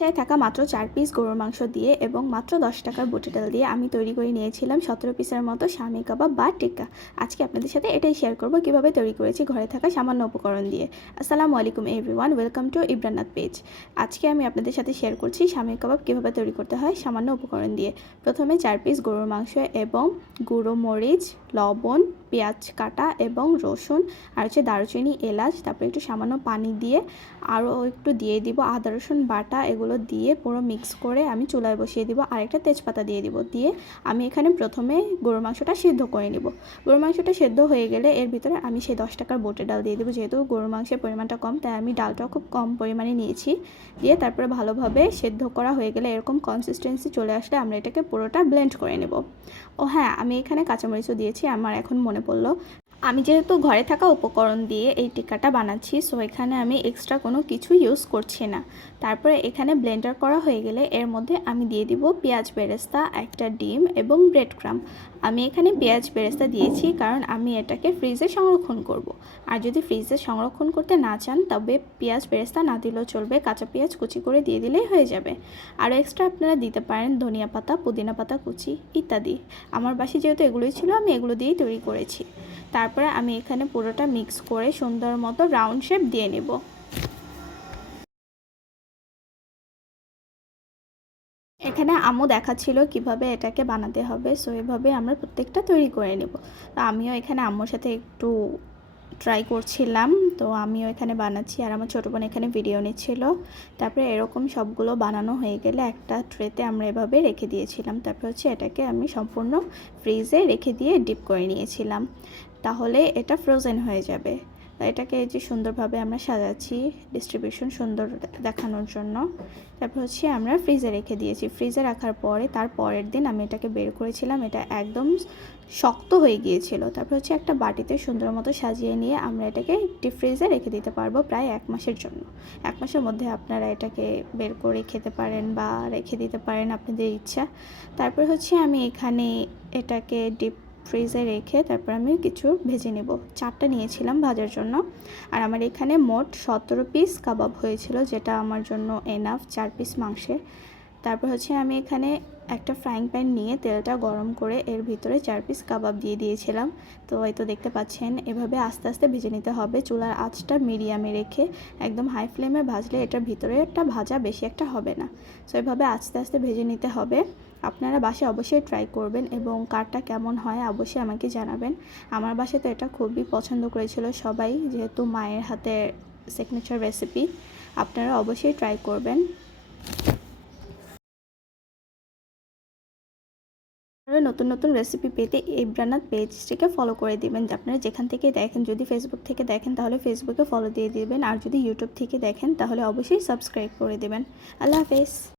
বাসায় থাকা মাত্র চার পিস গরুর মাংস দিয়ে এবং মাত্র দশ টাকার বুটি ডাল দিয়ে আমি তৈরি করে নিয়েছিলাম সতেরো পিসের মতো স্বামী কাবাব বা টিক্কা। আজকে আপনাদের সাথে এটাই শেয়ার করব কীভাবে তৈরি করেছি ঘরে থাকা সামান্য উপকরণ দিয়ে। আসসালামু আলাইকুম এভরিওয়ান ওয়েলকাম টু ইব্রানাথ পেজ আজকে আমি আপনাদের সাথে শেয়ার করছি স্বামী কাবাব কীভাবে তৈরি করতে হয় সামান্য উপকরণ দিয়ে। প্রথমে চার পিস গরুর মাংস এবং গুঁড়ো মরিচ, লবণ, পেঁয়াজ কাটা এবং রসুন আর হচ্ছে দারুচিনি এলাচ, তারপরে একটু সামান্য পানি দিয়ে আরও একটু দিয়ে দিব আদা, রসুন, বাটা, এগুলো দিয়ে পুরো মিক্স করে আমি চুলায় বসিয়ে দিব। আর একটা তেজপাতা দিয়ে দিব। দিয়ে আমি এখানে প্রথমে গরুর মাংসটা সিদ্ধ করে নিব। গরুর মাংসটা সেদ্ধ হয়ে গেলে এর ভিতরে আমি সেই দশ টাকার বোটে ডাল দিয়ে দেবো। যেহেতু গরুর মাংসের পরিমাণটা কম, তাই আমি ডালটাও খুব কম পরিমাণে নিয়েছি। দিয়ে তারপরে ভালোভাবে সেদ্ধ করা হয়ে গেলে এরকম কনসিস্টেন্সি চলে আসলে আমরা এটাকে পুরোটা ব্লেন্ড করে নেব। ও হ্যাঁ আমি এখানে কাঁচামরিচও দিয়েছি। আমার এখন মনে পড়ল আমি যেহেতু ঘরে থাকা উপকরণ দিয়ে এই টিকাটা বানাচ্ছি সো এখানে আমি এক্সট্রা কোনো কিছু ইউজ করছি না। তারপরে এখানে ব্লেন্ডার করা হয়ে গেলে এর মধ্যে আমি দিয়ে দিব পেঁয়াজ বেরেস্তা, একটা ডিম এবং ব্রেড ক্রাম আমি এখানে পেঁয়াজ বেরেস্তা দিয়েছি কারণ আমি এটাকে ফ্রিজে সংরক্ষণ করব। আর যদি ফ্রিজে সংরক্ষণ করতে না চান, তবে পেঁয়াজ বেরেস্তা না দিলেও চলবে, কাঁচা পেঁয়াজ কুচি করে দিয়ে দিলেই হয়ে যাবে। আরও এক্সট্রা আপনারা দিতে পারেন ধনিয়া পাতা, পুদিনা পাতা কুচি ইত্যাদি। আমার বাসি যেহেতু এগুলোই ছিল, আমি এগুলো দিয়েই তৈরি করেছি। তারপরে আমি এখানে পুরোটা মিক্স করে সুন্দর মতো রাউন্ড শেপ দিয়ে নেব। এখানে আম্মু দেখাচ্ছিল কীভাবে এটাকে বানাতে হবে সো এভাবে আমরা প্রত্যেকটা তৈরি করে নেব। তো আমিও এখানে আম্মুর সাথে একটু ট্রাই করছিলাম। তো আমিও এখানে বানাচ্ছি আর আমার ছোটো বোন এখানে ভিডিও নিচ্ছিল। তারপরে এরকম সবগুলো বানানো হয়ে গেলে একটা ট্রেতে আমরা এভাবে রেখে দিয়েছিলাম। তারপরে হচ্ছে এটাকে আমি সম্পূর্ণ ফ্রিজে রেখে দিয়ে ডিপ করে নিয়েছিলাম। তাহলে এটা ফ্রোজেন হয়ে যাবে। এটাকে এই যে সুন্দরভাবে আমরা সাজাচ্ছি ডিস্ট্রিবিউশন সুন্দর দেখানোর জন্য। তারপর হচ্ছে আমরা ফ্রিজে রেখে দিয়েছি। ফ্রিজে রাখার পরে তার পরের দিন আমি এটাকে বের করেছিলাম। এটা একদম শক্ত হয়ে গিয়েছিল। তারপর হচ্ছে একটা বাটিতে সুন্দর মতো সাজিয়ে নিয়ে আমরা এটাকে ডিপ ফ্রিজে রেখে দিতে পারব প্রায় এক মাসের জন্য। এক মাসের মধ্যে আপনারা এটাকে বের করে খেতে পারেন বা রেখে দিতে পারেন আপনাদের ইচ্ছা। তারপর হচ্ছে আমি এখানে এটাকে ডিপ ফ্রিজে রেখে তারপর আমি কিছু ভেজে নেব। চারটা নিয়েছিলাম ভাজার জন্য। আর আমার এখানে মোট সতেরো পিস কাবাব হয়েছিল, যেটা আমার জন্য এনাফ চার পিস মাংসের। তারপর হচ্ছে আমি এখানে একটা ফ্রাইং প্যান নিয়ে তেলটা গরম করে এর ভিতরে চার পিস কাবাব দিয়ে দিয়েছিলাম। তো এই তো দেখতে পাচ্ছেন, এভাবে আস্তে আস্তে ভেজে নিতে হবে। চুলার আঁচটা মিডিয়ামে রেখে একদম হাই ফ্লেমে ভাজলে এটার ভিতরে একটা ভাজা বেশি একটা হবে না। সো এভাবে আস্তে আস্তে ভেজে নিতে হবে। আপনারা বাসে অবশ্যই ট্রাই করবেন এবং কারটা কেমন হয় অবশ্যই আমাকে জানাবেন। আমার বাসায় তো এটা খুবই পছন্দ করেছিল সবাই, যেহেতু মায়ের হাতের সিগনেচার রেসিপি আপনারা অবশ্যই ট্রাই করবেন। আপনারা নতুন নতুন রেসিপি পেতে ইব্রানাথ পেজটিকে ফলো করে দিবেন। আপনারা যেখান থেকে দেখেন, যদি ফেসবুক থেকে দেখেন, তাহলে ফেসবুকে ফলো দিয়ে দিবেন। আর যদি ইউটিউব থেকে দেখেন, তাহলে অবশ্যই সাবস্ক্রাইব করে দেবেন। আল্লাহ হাফেজ।